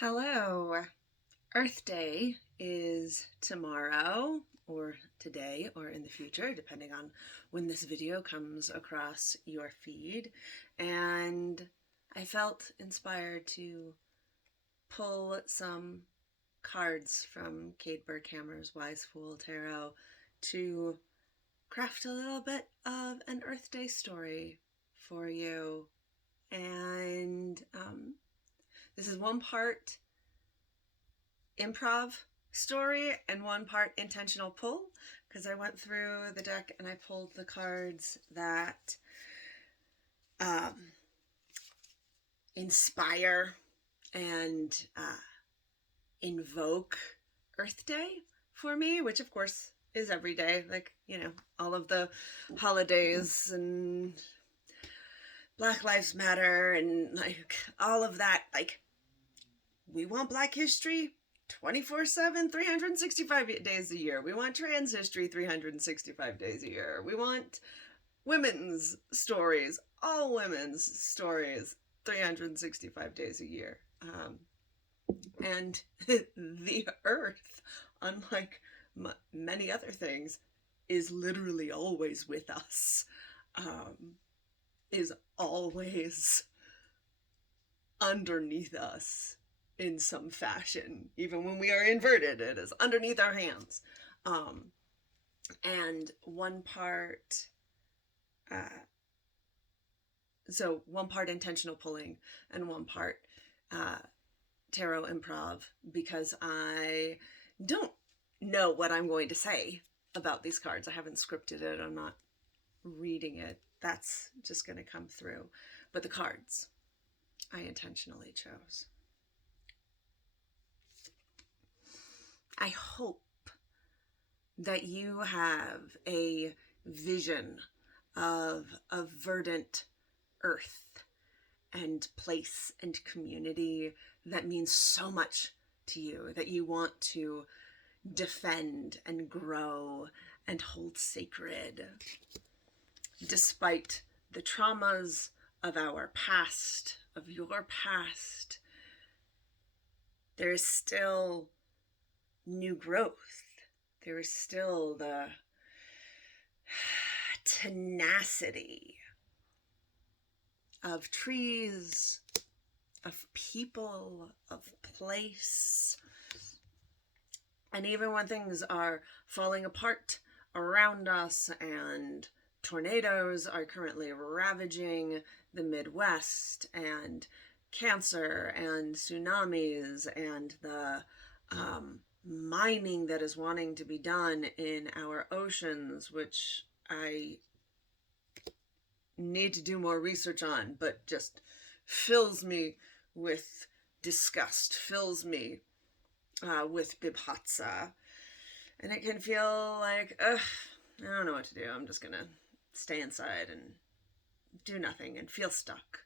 Hello. Earth Day is tomorrow or today or in the future, depending on when this video comes across your feed. And I felt inspired to pull some cards from Cade Burkhammer's Wise Fool Tarot to craft a little bit of an Earth Day story for you. And this is one part improv story and one part intentional pull, because I went through the deck and I pulled the cards that inspire and invoke Earth Day for me, which of course is every day, like, all of the holidays and Black Lives Matter and like all of that. Like, we want Black history 24/7, 365 days a year. We want trans history 365 days a year. We want women's stories, all women's stories, 365 days a year. And the earth, unlike many other things, is literally always with us, is always underneath us in some fashion. Even when we are inverted, it is underneath our hands. And one part, so one part intentional pulling and one part tarot improv, because I don't know what I'm going to say about these cards. I haven't scripted it. I'm not reading it. That's just going to come through. But the cards I intentionally chose. I hope that you have a vision of a verdant earth and place and community that means so much to you, that you want to defend and grow and hold sacred, despite the traumas of our past, of your past. There is still new growth. There is still the tenacity of trees, of people, of place. And even when things are falling apart around us and tornadoes are currently ravaging the Midwest, and cancer and tsunamis and the mining that is wanting to be done in our oceans, which I need to do more research on, but just fills me with disgust, fills me with bibhatsa. And it can feel like, I don't know what to do. I'm just going to stay inside and do nothing and feel stuck.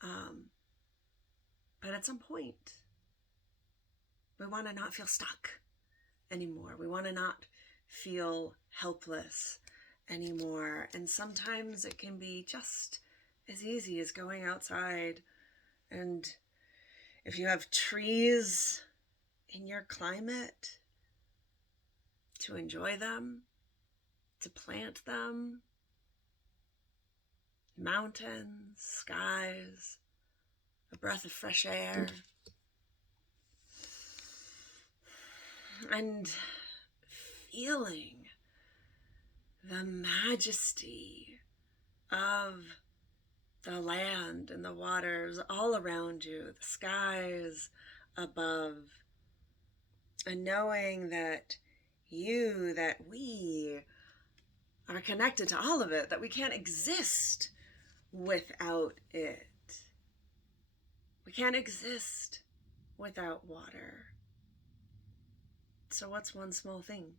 But at some point, we want to not feel stuck anymore. We want to not feel helpless anymore. And sometimes it can be just as easy as going outside. And if you have trees in your climate, to enjoy them, to plant them, mountains, skies, a breath of fresh air, and feeling the majesty of the land and the waters all around you, the skies above, and knowing that we are connected to all of it, that we can't exist without it. We can't exist without water. So what's one small thing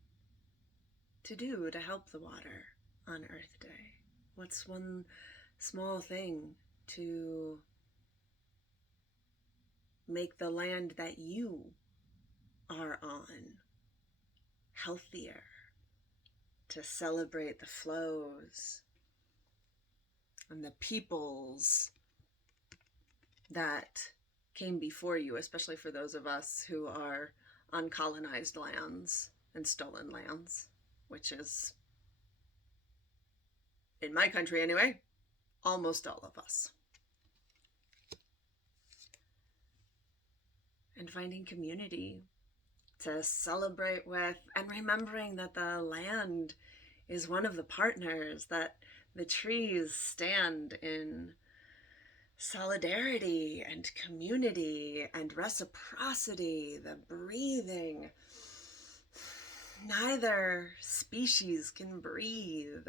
to do to help the water on Earth Day? What's one small thing to make the land that you are on healthier, to celebrate the flows and the peoples that came before you, especially for those of us who are on colonized lands and stolen lands, which is, in my country anyway, almost all of us. And finding community to celebrate with, and remembering that the land is one of the partners, that the trees stand in solidarity and community and reciprocity, the breathing. Neither species can breathe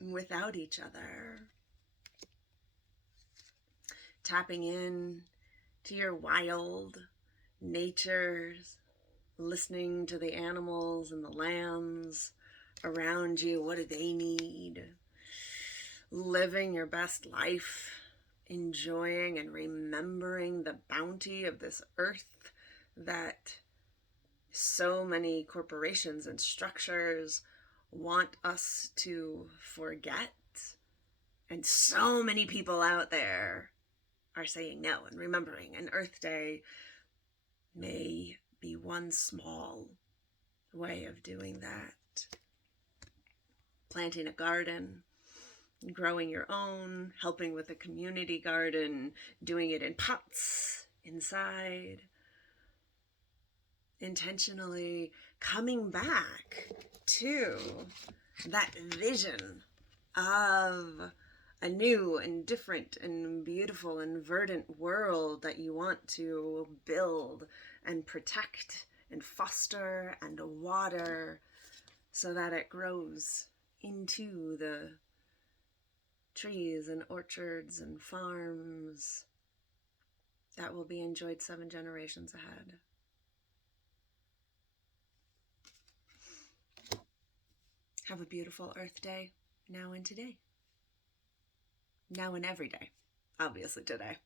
without each other. Tapping in to your wild natures, listening to the animals and the lands around you. What do they need? Living your best life, enjoying and remembering the bounty of this earth that so many corporations and structures want us to forget. And so many people out there are saying no and remembering. And Earth Day may be one small way of doing that. Planting a garden, growing your own, helping with a community garden, doing it in pots inside. Intentionally coming back to that vision of a new and different and beautiful and verdant world that you want to build and protect and foster and water so that it grows into the trees and orchards and farms that will be enjoyed 7 generations ahead. Have a beautiful Earth Day now and today. Now and every day, obviously today.